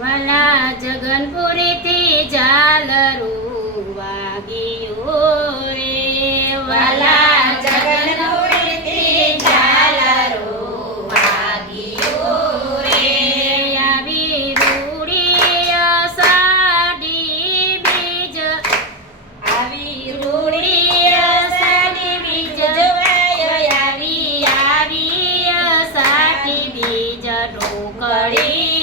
વના જગનપુરીથી ઝાલરું વાગ્યું રે. વલા જગનપુરીથી ઝાલરું વાગ્યું રે. આવી રૂડી અષાઢી બીજ, આવી રૂડી અષાઢી બીજ ઢોકળી